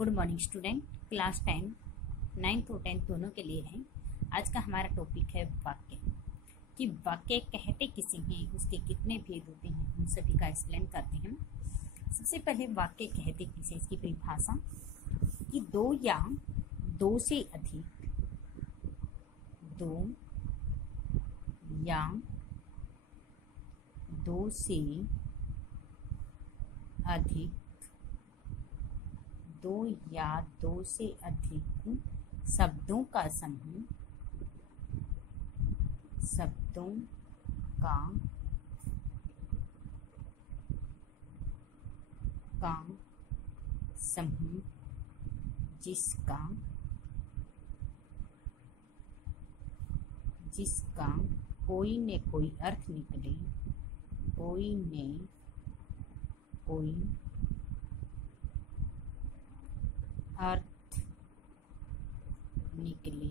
Good morning student. Class 10 9th और 10th दोनों के लिए है। आज का हमारा टॉपिक है वाक्य। कि वाक्य कहते किसे हैं, उसके कितने भेद होते हैं, उन सभी का एक्सप्लेन करते हैं। सबसे पहले वाक्य कहते किसे, इसकी परिभाषा कि दो या दो से अधिक, दो या दो से अधिक, दो या दो से अधिक शब्दों का समूह, शब्दों का समूह जिसका कोई न कोई अर्थ निकले, कोई न कोई अर्थ निकले,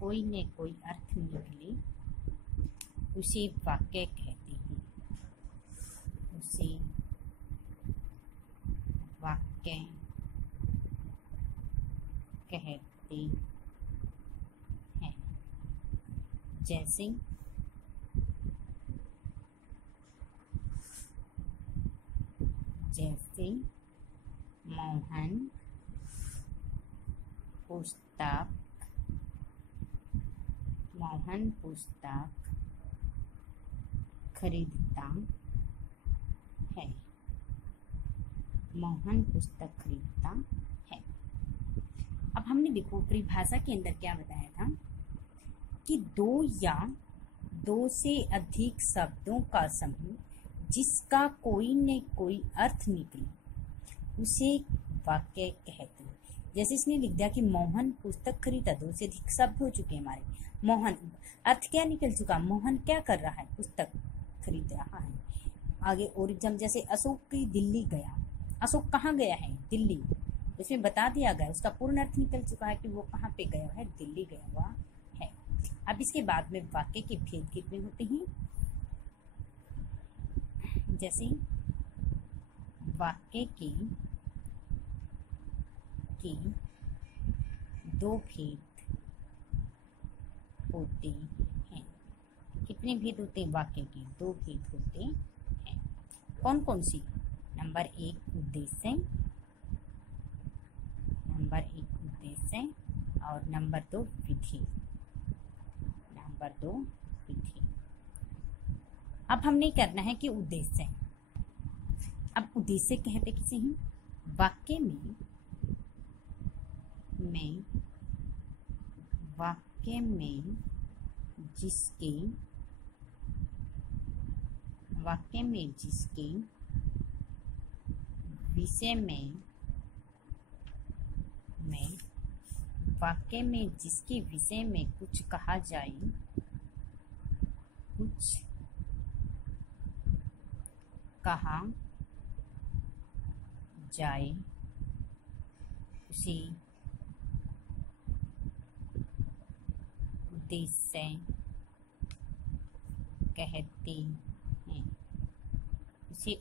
कोई न कोई अर्थ निकले, उसे वाक्य कहते हैं, उसे वाक्य कहते हैं। जैसे मोहन पुस्तक खरीदता है। मोहन पुस्तक खरीदता है। अब हमने देखो परिभाषा के अंदर क्या बताया था कि दो या दो से अधिक शब्दों का समूह जिसका कोई न कोई अर्थ निकले, उसे वाक्य कहते हैं। जैसे इसने लिख दिया कि मोहन पुस्तक खरीदा, दो से अधिक शब्द हो चुके हमारे। मोहन अर्थ क्या निकल चुका, मोहन क्या कर रहा है, पुस्तक खरीद रहा है। आगे और जब जैसे अशोक की दिल्ली गया, अशोक कहाँ गया है, दिल्ली, उसमें बता दिया गया, उसका पूर्ण अर्थ निकल चुका है कि वो कहाँ पे गया है, दिल्ली गया हुआ है। अब इसके बाद में वाक्य के भेद कितने होते हैं। जैसे वाक्य के दो भेद होते हैं। कितने भेद होते हैं वाक्य के, दो भेद होते हैं। कौन कौन सी, नंबर एक उद्देश्य, और नंबर दो विधि, अब हमने करना है कि उद्देश्य। अब उद्देश्य कहते किसे हैं, वाक्य में जिसके विषय में वाक्य में जिसके विषय में कुछ कहा जाए, उसे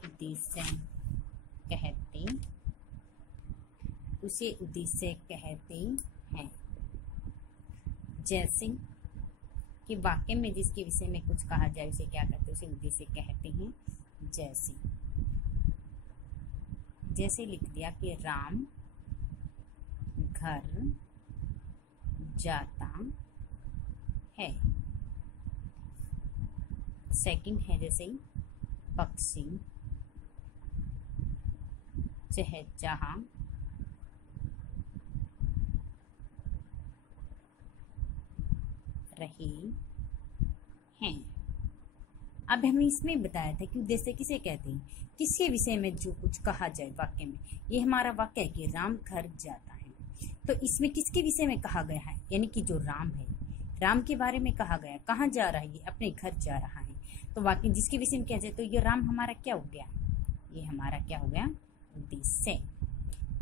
उद्देश्य कहते हैं, उसे उद्देश्य कहते हैं। जैसे कि वाक्य में जिसके विषय में कुछ कहा जाए उसे क्या कहते हैं, उसे उद्देश्य कहते हैं। जैसे लिख दिया कि राम घर जाता है। सेकंड है जैसे पक्षी चहचहा रहे हैं। अब हमने इसमें बताया था कि उद्देश्य किसे कहते हैं, किसके विषय में जो कुछ कहा जाए वाक्य में। ये हमारा वाक्य है कि राम घर जाता है, तो इसमें किसके विषय में कहा गया है, यानी कि जो राम है, राम के बारे में कहा गया। कहाँ जा रहा है, ये अपने घर जा रहा है। तो वाक्य जिसके विषय में कहा जाए, तो ये राम हमारा क्या हो गया, ये हमारा क्या हो गया, उद्देश्य।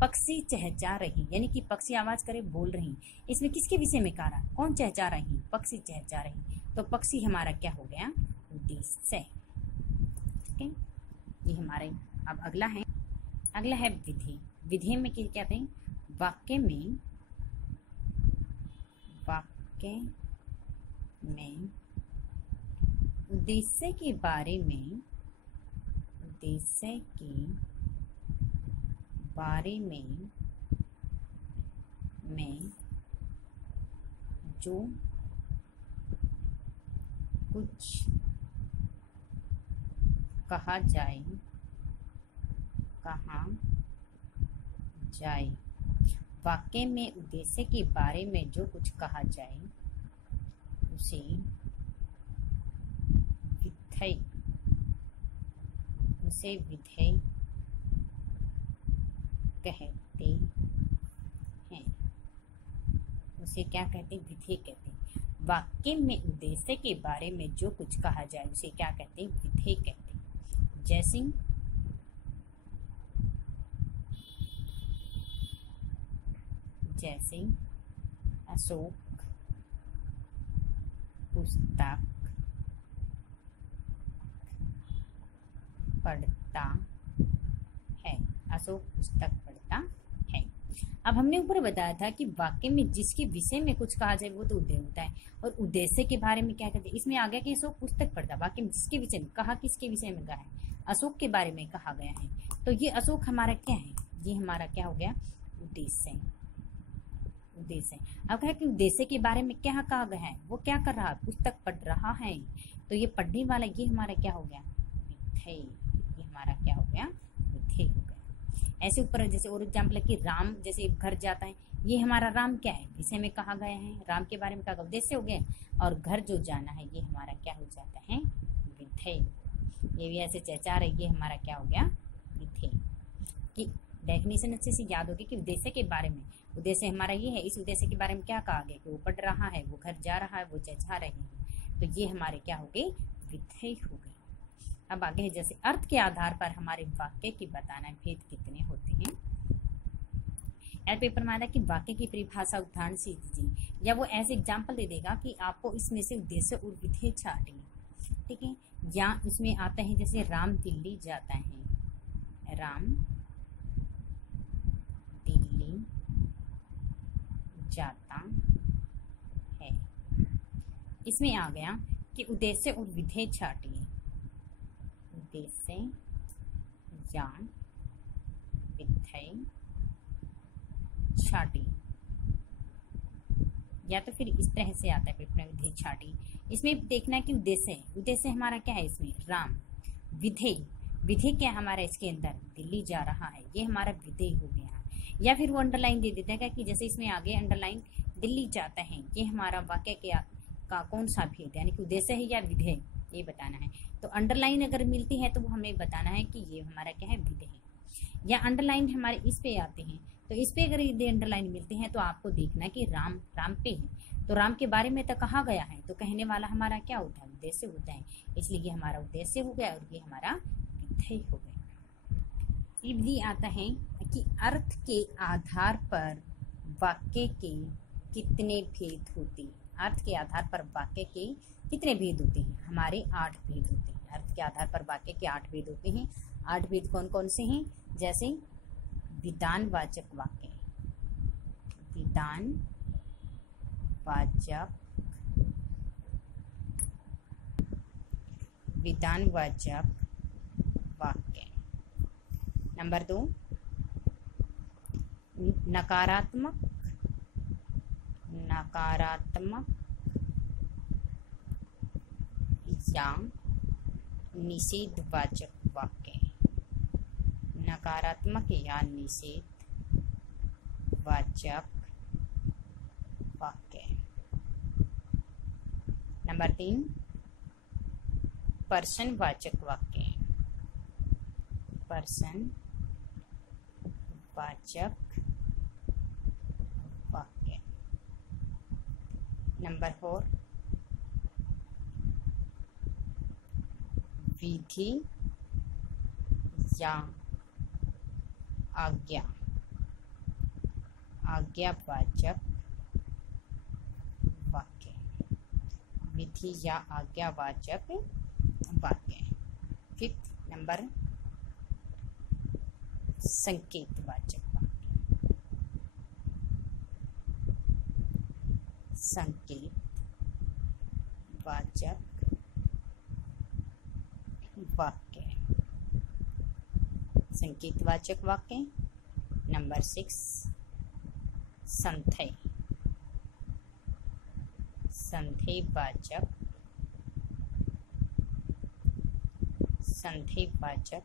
पक्षी चहचा रही, यानी कि पक्षी आवाज करे, बोल रही। इसमें किसके विषय में कहा रहा, कौन चहचा रही, पक्षी चहचा रही, तो पक्षी हमारा क्या हो गया, उद्देश्य। ठीक है, ये हमारे अब अगला है विधेय। विधेय में क्या कहते हैं? वाक्य में उद्देश्य के बारे में जो कुछ कहा जाए वाक्य में उद्देश्य के बारे में जो कुछ कहा जाए उसे विधेय कहते हैं। उसे क्या कहते हैं? विधेय कहते हैं। वाक्य में उद्देश्य के बारे में जो कुछ कहा जाए उसे क्या कहते हैं? विधेय कहते हैं। जैसे अशोक पुस्तक पढ़ता है। अशोक पुस्तक पढ़ता है। अब हमने ऊपर बताया था कि वाक्य में जिसके विषय में कुछ कहा जाए वो तो उद्देश्य होता है, और उद्देश्य के बारे में क्या कहते हैं? इसमें आ गया कि अशोक पुस्तक पढ़ता। वाक्य में जिसके विषय में कहा, किसके विषय में कहा है? अशोक के बारे में कहा गया है। तो ये अशोक हमारा क्या है? ये हमारा क्या हो गया? उद्देश्य। अब कहा कि उद्देश्य के बारे में क्या कहा गया है? वो क्या कर रहा है? पुस्तक पढ़ रहा है। तो ये पढ़ने वाला ये हमारा क्या हो गया? विधेय। ये हमारा क्या हो गया? विधेय हो गया। ऐसे ऊपर जैसे और एग्जाम्पल है कि राम जैसे घर जाता है, ये हमारा राम क्या है? विषय में कहा गया है, राम के बारे में कहा, उद्देश्य हो गया। और घर जो जाना है ये हमारा क्या हो जाता है? विधेय। ये भी ऐसे चेचार है, ये हमारा क्या हो गया? विधेय। कि डेफिनेशन अच्छे से याद होगी कि उद्देश्य के बारे में, उद्देश्य हमारा ये है, इस उद्देश्य के बारे में क्या कहा गया? कि वो पढ़ रहा है, वो घर जा रहा है, वो चचा रहे हैं। तो ये हमारे क्या हो गए? विधेय हो गए। अब आगे है जैसे अर्थ के आधार पर हमारे वाक्य की बताना भेद कितने होते हैं। यार पेपर में आया कि वाक्य की परिभाषा उदाहरण से दीजिए, या वो ऐसे एग्जाम्पल दे देगा कि आपको इसमें से उद्देश्य और विधेय छाटिए। ठीक है, या उसमें आता है जैसे राम दिल्ली जाता है। राम दिल्ली जाता है। इसमें आ गया कि उद्देश्य और विधेय छाटिए। उद्देश्य या विधेय छाटिए, या तो फिर इस तरह से आता है पेपर में, विधेय छाटिए। इसमें देखना है कि उद्देश्य हमारा क्या है? इसमें राम। विधेय क्या हमारा इसके अंदर? दिल्ली जा रहा है, ये हमारा विधेय हो गया। या फिर वो अंडरलाइन दे देता है कि जैसे इसमें आगे अंडरलाइन दिल्ली जाता है, ये हमारा वाक्य का कौन सा भेद, यानी कि उद्देश्य है या विधेय, ये बताना है। तो अंडरलाइन अगर मिलती है तो वो हमें बताना है कि ये हमारा क्या है? विधेय। या अंडरलाइन हमारे इस पे आते हैं, तो इस पे अगर ये अंडरलाइन मिलते हैं तो आपको देखना है कि राम पे है, तो राम के बारे में तो कहा गया है, तो कहने वाला हमारा क्या होता है? उद्देश्य होता है। इसलिए ये हमारा उद्देश्य हो गया और ये हमारा विधेय हो गया। ये भी आता है कि अर्थ के आधार पर वाक्य के कितने भेद होते हैं। अर्थ के आधार पर वाक्य के कितने भेद होते हैं? हमारे 8 भेद होते हैं। अर्थ के आधार पर वाक्य के 8 भेद होते हैं। 8 भेद कौन कौन से हैं? जैसे विधानवाचक वाक्य, विधानवाचक वाक्य। नंबर 2, नकारात्मक या निषेधवाचक वाक्य। नकारात्मक या निषेधवाचक वाक्य। नंबर 3, प्रश्नवाचक वाक्य। प्रश्नवाचक वाक्य। नंबर 4, विधि या आज्ञावाचक वाक्य। विधि या आज्ञावाचक वाक्य। 5th नंबर संकेतवाचक वाक्य, संकेतवाचक वाक्य, संकेतवाचक वाक्य। नंबर 6 संथय, संथयवाचक, संथयवाचक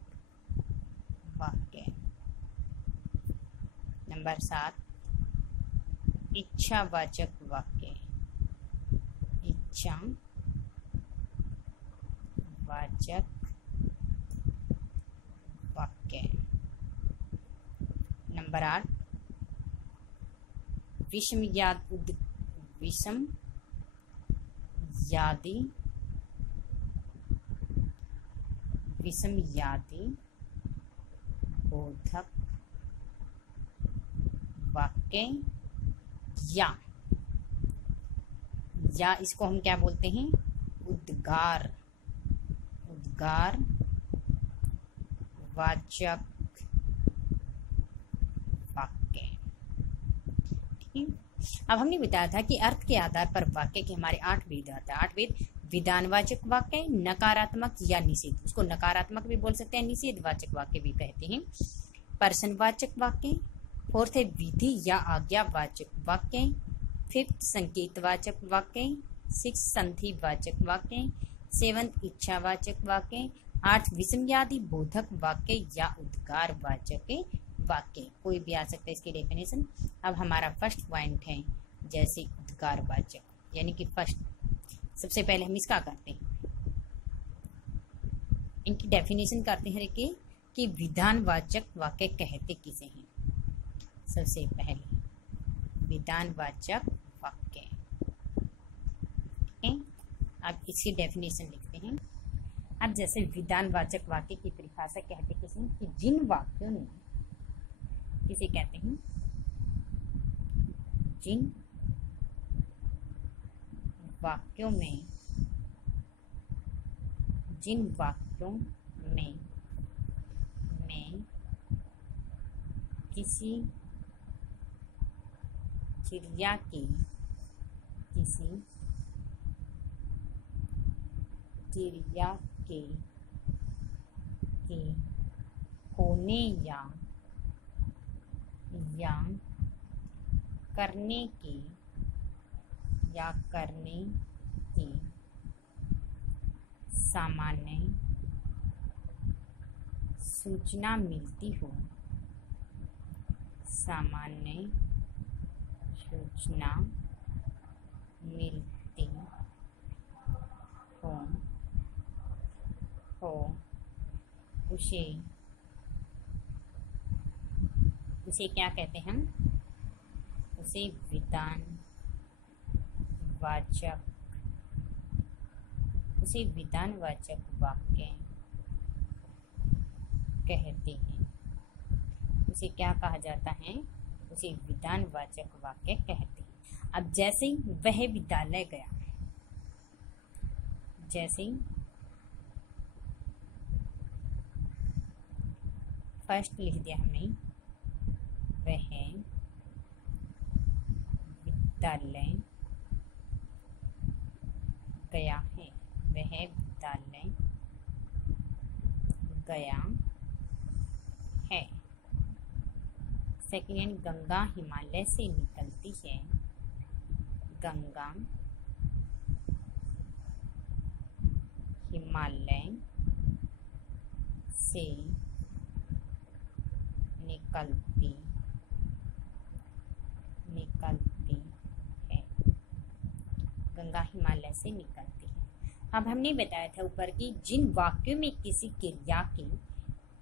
वाक्य। नंबर 7 इच्छावाचक वाक्य, इच्छावाचक वाक्य। नंबर 8 विषमयादि बोधक वाक्य, या इसको हम क्या बोलते हैं, उद्गार, उद्गार वाचक वाक्य। ठीक है। अब हमने बताया था कि अर्थ के आधार पर वाक्य के हमारे 8 भेद होते हैं। 8 भेद: विधानवाचक वाक्य, नकारात्मक या निषेध, उसको नकारात्मक भी बोल सकते हैं, निषेधवाचक वाक्य भी कहते हैं। प्रश्नवाचक वाक्य। 4th है विधि या आज्ञावाचक वाक्य। 5th संकेतवाचक वाक्य। 6th संधिवाचक वाक्य। 7th इच्छावाचक वाक्य। 8th विषमयादि बोधक वाक्य या उद्गारवाचक वाक्य। कोई भी आ सकता है इसकी डेफिनेशन। अब हमारा फर्स्ट पॉइंट है जैसे उद्गारवाचक, यानी कि फर्स्ट, सबसे पहले हम इसका करते हैं, इनकी डेफिनेशन करते हैं कि विधानवाचक वाक्य कहते किसे हैं। सबसे पहले विधानवाचक वाक्य, ठीक है। अब इसकी डेफिनेशन लिखते हैं। अब जैसे विधानवाचक वाक्य की परिभाषा कहते किसे हैं, कि जिन वाक्यों ने, किसे कहते हैं, जिन वाक्यों में, जिन वाक्यों में किसी क्रिया के, किसी क्रिया के होने या करने की सामान्य सूचना मिलती हो, सामान्य सूचना मिलती हो उसे क्या कहते हैं हम, उसे विधानवाचक वाक्य कहते हैं। उसे क्या कहा जाता है, उसे विधानवाचक वाक्य कहते हैं। अब जैसे वह विद्यालय गया, जैसे फर्स्ट लिख दिया हमने, वह विद्यालय गया है, वह विद्यालय गया है। सेकेंड, गंगा हिमालय से निकलती है, गंगा हिमालय से निकलती है, गंगा हिमालय से निकलती है। अब हमने बताया था ऊपर की जिन वाक्यों में किसी क्रिया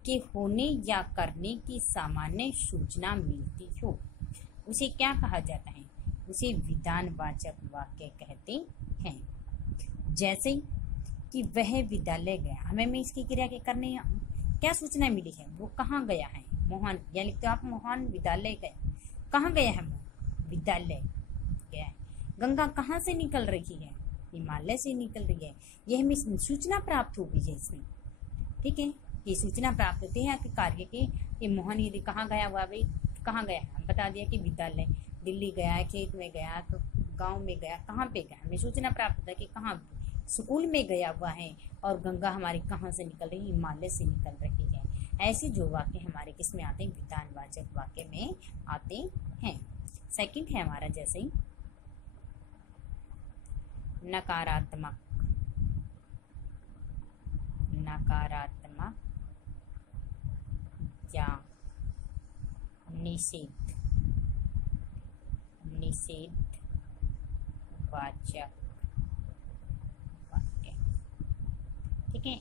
के होने या करने की सामान्य सूचना मिलती हो, उसे क्या कहा जाता है, उसे विधानवाचक वाक्य कहते हैं। जैसे कि वह विद्यालय गया, हमें में इसकी क्रिया के करने क्या सूचना मिली है, वो कहाँ गया है, मोहन, या लिखते हो आप मोहन विद्यालय गया, कहाँ गया है, मोहन विद्यालय गया है। गंगा कहाँ से निकल रही है, हिमालय से निकल रही है, यह हमें सूचना प्राप्त हो गई है इसमें, ठीक है। की सूचना प्राप्त होती है कि कार्य की, कि मोहन यदि कहाँ गया हुआ, भाई कहाँ गया, हम बता दिया कि विद्यालय, दिल्ली गया है, खेत में गया, तो गांव में गया, कहाँ पे गया, हमें सूचना प्राप्त होता है कि कहाँ, स्कूल में गया हुआ है। और गंगा हमारी कहाँ से निकल रही, हिमालय से निकल रही है। ऐसे जो वाक्य हमारे किस में आते हैं, विधानवाचक वाक्य में आते हैं। सेकंड है हमारा जैसे नकारात्मक, नकारात्मक या निषेध, निषेध वाचक वाक्य, ठीक है।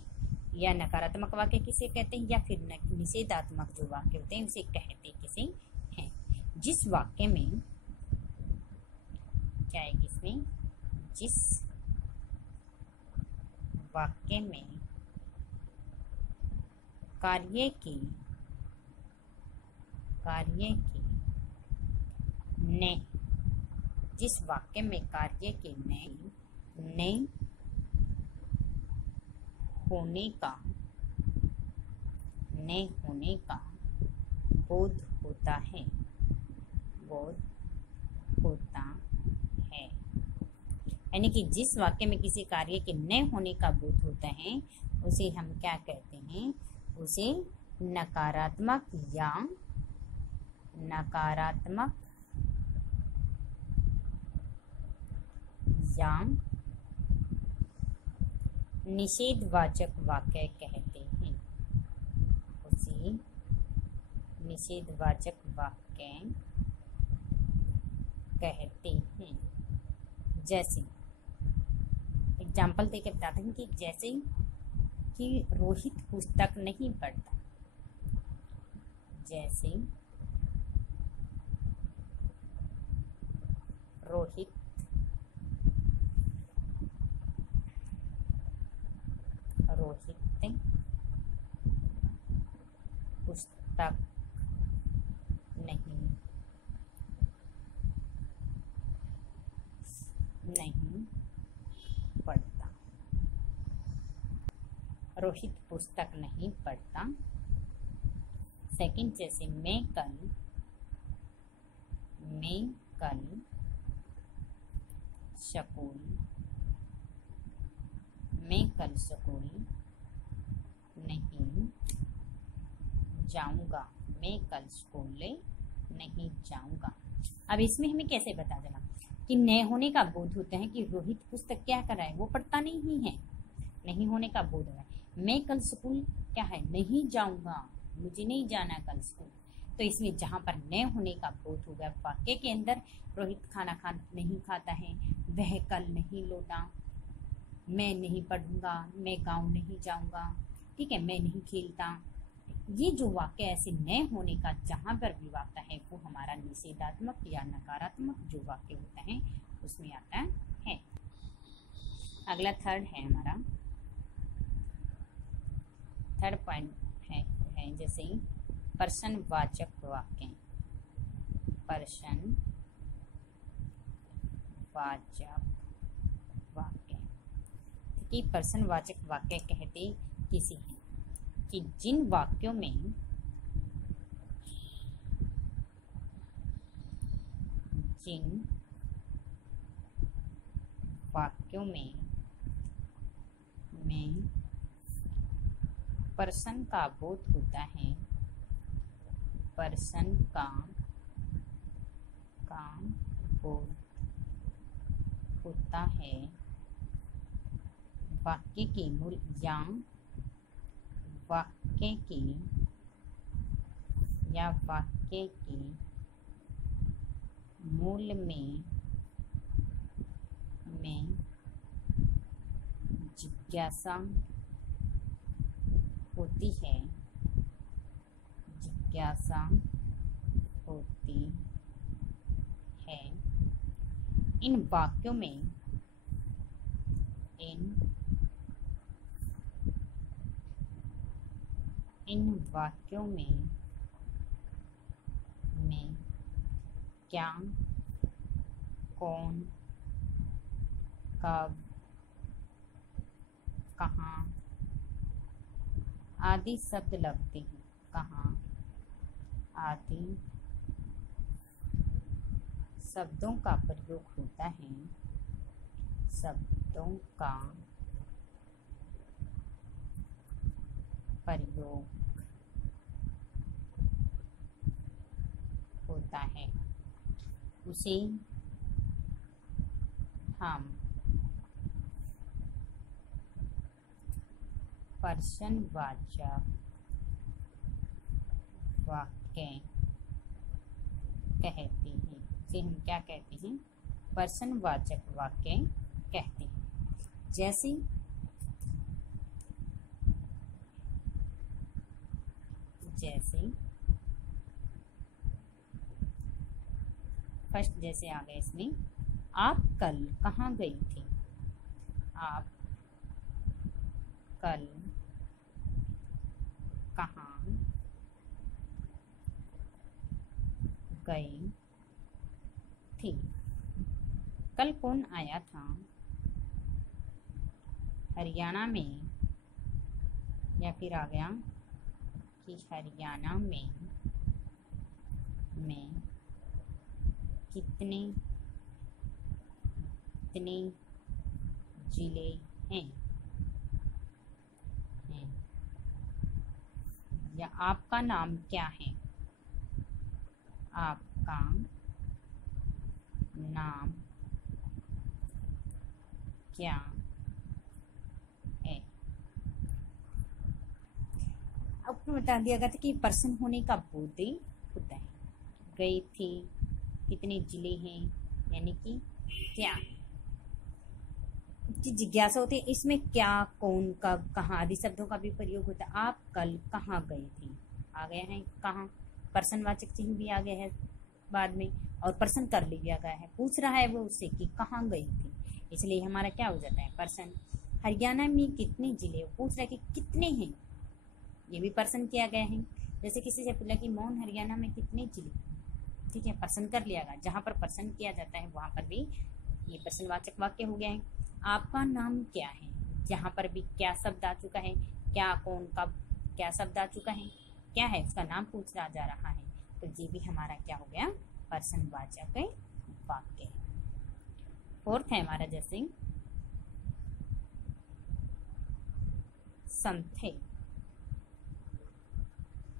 या नकारात्मक वाक्य किसे कहते हैं, या फिर निषेधात्मक जो वाक्य होते हैं उसे कहते किसे हैं। जिस वाक्य में क्या है, इसमें जिस वाक्य में कार्य की ने, जिस वाक्य में कार्य के ने होने का बोध होता है, बोध होता है, यानी कि जिस वाक्य में किसी कार्य के न होने का बोध होता है उसे हम क्या कहते हैं, उसे नकारात्मक या निषेधवाचक वाक्य कहते हैं, उसे निषेधवाचक वाक्य कहते हैं। जैसे एग्जाम्पल देके बताते हैं कि जैसे कि रोहित पुस्तक नहीं पढ़ता, जैसे रोहित पुस्तक नहीं पढ़ता, रोहित पुस्तक नहीं पढ़ता। सेकंड जैसे मैं कल स्कूल नहीं जाऊंगा, मैं कल स्कूल नहीं जाऊंगा। अब इसमें हमें कैसे पता चला कि न होने का बोध होता है कि रोहित पुस्तक क्या कर रहा है, वो पढ़ता नहीं है, नहीं होने का बोध है। मैं कल स्कूल क्या है, नहीं जाऊंगा, मुझे नहीं जाना कल स्कूल। तो इसमें जहां पर न होने का बोध होगा वाक्य के अंदर, रोहित खाना नहीं खाता है, वह कल नहीं लौटा, मैं नहीं पढ़ूंगा, मैं गांव नहीं जाऊंगा, ठीक है, मैं नहीं खेलता। ये जो वाक्य ऐसे न होने का जहां पर भी वाक्य है वो हमारा निषेधात्मक या नकारात्मक जो वाक्य होता है उसमें आता है। अगला थर्ड है हमारा, थर्ड पॉइंट है जैसे प्रश्नवाचक वाक्य, प्रश्नवाचक वाक्य, ठीक है। प्रश्नवाचक वाक्य कहते किसी हैं कि जिन वाक्यों में प्रश्न का बोध होता है, प्रश्न का बोध होता है, वाक्य की मूल या वाक्य की मूल में जिज्ञासा होती है, इन वाक्यों में क्या, कौन, कब, कहाँ आदि शब्द लगते हैं। कहाँ आदि शब्दों का प्रयोग होता है, शब्दों का प्रयोग होता है, उसे हम प्रश्नवाचक वाक्य कहते हैं। इसे हम क्या कहते हैं? प्रश्नवाचक वाक्य कहते हैं। जैसे फर्स्ट जैसे आ गए इसमें, आप कल कहाँ गई थी? आप कल कहाँ गई थी? कल कौन आया था हरियाणा में? या फिर आ गया कि हरियाणा में कितने जिले हैं? या आपका नाम क्या है? आपका नाम क्या है? आपको बता दिया गया था कि पर्सन होने का बोध होता है। गई थी, कितने जिले हैं, यानी कि क्या की जिज्ञासा होती है। इसमें क्या, कौन, कब, कहाँ आदि शब्दों का भी प्रयोग होता है। आप कल कहाँ गई थी, आ गया है कहाँ, पर्सनवाचक चिन्ह भी आ गया है बाद में, और पर्सन कर लिया गया है। पूछ रहा है वो उससे कि कहाँ गई थी, इसलिए हमारा क्या हो जाता है? पर्सन। हरियाणा में कितने जिले, पूछ रहा है कि कितने हैं, ये भी पर्सन किया गया है। जैसे किसी से पूछा कि मोहन हरियाणा में कितने जिले, ठीक है, पर्सन कर लिया गया। जहाँ पर पर्सन किया जाता है वहाँ पर भी ये पर्सनवाचक वाक्य हो गया है। आपका नाम क्या है, यहाँ पर भी क्या शब्द आ चुका है, क्या, कौन, कब, क्या शब्द आ चुका है, क्या है, उसका नाम पूछा जा रहा है, तो ये भी हमारा क्या हो गया? पर्सनवाचक वाक्य। फोर्थ है हमारा जैसे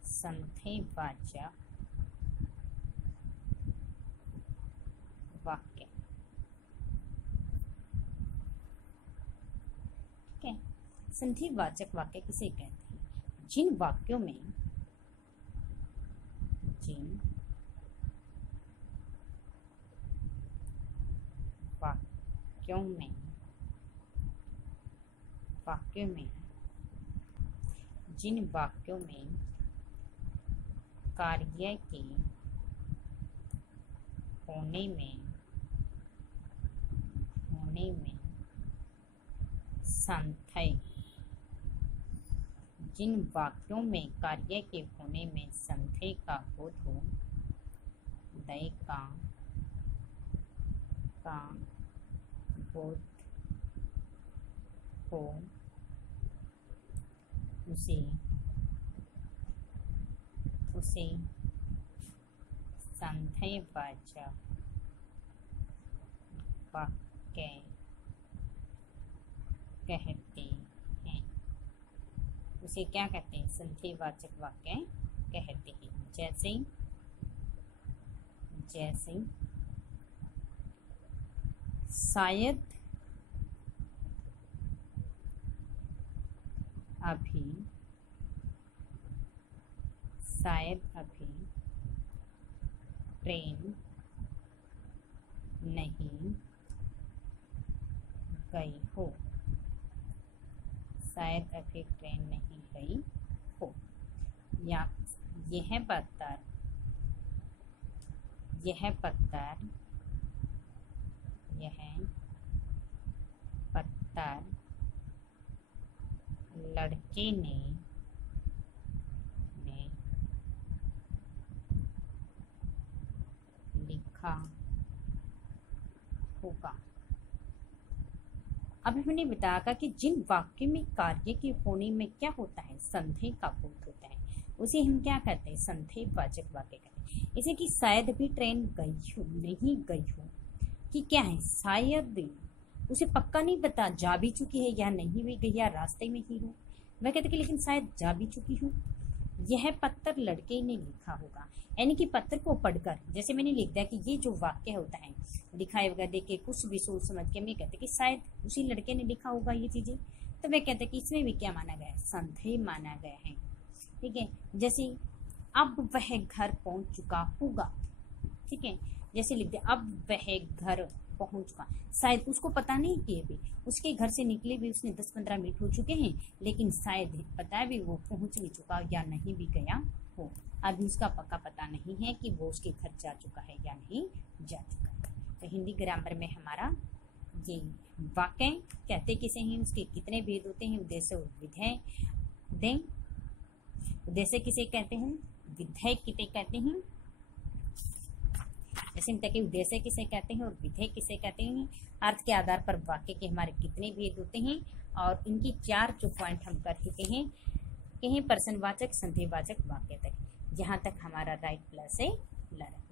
संथे वाचक वाक्य। ठीक है, संधिवाचक वाक्य किसे कहते हैं? जिन वाक्यों में जिन वाक्यों में कार्य के होने में संथय, जिन वाक्यों में कार्य के होने में संथय का बोध हो, दय का बोध हो, उसे संथयवाचक वाक्य कहते हैं। उसे क्या कहते हैं? संधिवाचक वाक्य कहते हैं। जैसे शायद अभी ट्रेन नहीं गई हो, शायद अभी ट्रेन नहीं गई हो। या यह पत्थर लड़के ने लिखा होगा। अब हमने बताया कि जिन वाक्य में कार्य के होने में क्या होता है, संदेह का बोध होता है, उसे हम क्या कहते हैं, संदेहवाचक वाक्य कहते हैं। जैसे कि शायद भी ट्रेन गई हो, नहीं गई हो, कि क्या है, शायद उसे पक्का नहीं पता जा भी चुकी है या नहीं भी गई या रास्ते में ही हो, वह कहते कि लेकिन शायद जा भी चुकी हूँ। यह पत्र लड़के ने लिखा होगा, यानी कि पत्र को पढ़कर जैसे मैंने लिख दिया कि ये जो वाक्य होता है, दिखाए वगैरह देख के कुछ भी सोच समझ के मैं कहते कि शायद उसी लड़के ने लिखा होगा ये चीजें, तो वह कहते कि इसमें भी क्या माना गया है, संदेह माना गया है। ठीक है, जैसे अब वह घर पहुंच चुका होगा। ठीक है, जैसे लिख दिया अब वह घर पहुंच चुका, शायद उसको पता नहीं कि अभी उसके घर से निकले भी उसने 10-15 मिनट हो चुके हैं, लेकिन शायद पता है भी वो पहुंच नहीं चुका या नहीं भी गया हो, अभी उसका पक्का पता नहीं है कि वो उसके घर जा चुका है या नहीं जा चुका है। तो हिंदी ग्रामर में हमारा ये वाक्य कहते किसे हैं, उसके कितने भेद होते हैं, उद्देश्य और विधेय दें। उद्देश्य किसे कहते हैं, विधेय किसे कहते हैं, जैसे कि उद्देश्य किसे कहते हैं और विधेय किसे कहते हैं। अर्थ के आधार पर वाक्य के हमारे कितने भेद होते हैं और इनकी 4 जो पॉइंट हम कर चुके हैं, प्रश्नवाचक, संदेहवाचक, वाक्य तक। यहाँ तक हमारा राइट प्लस है लर्न।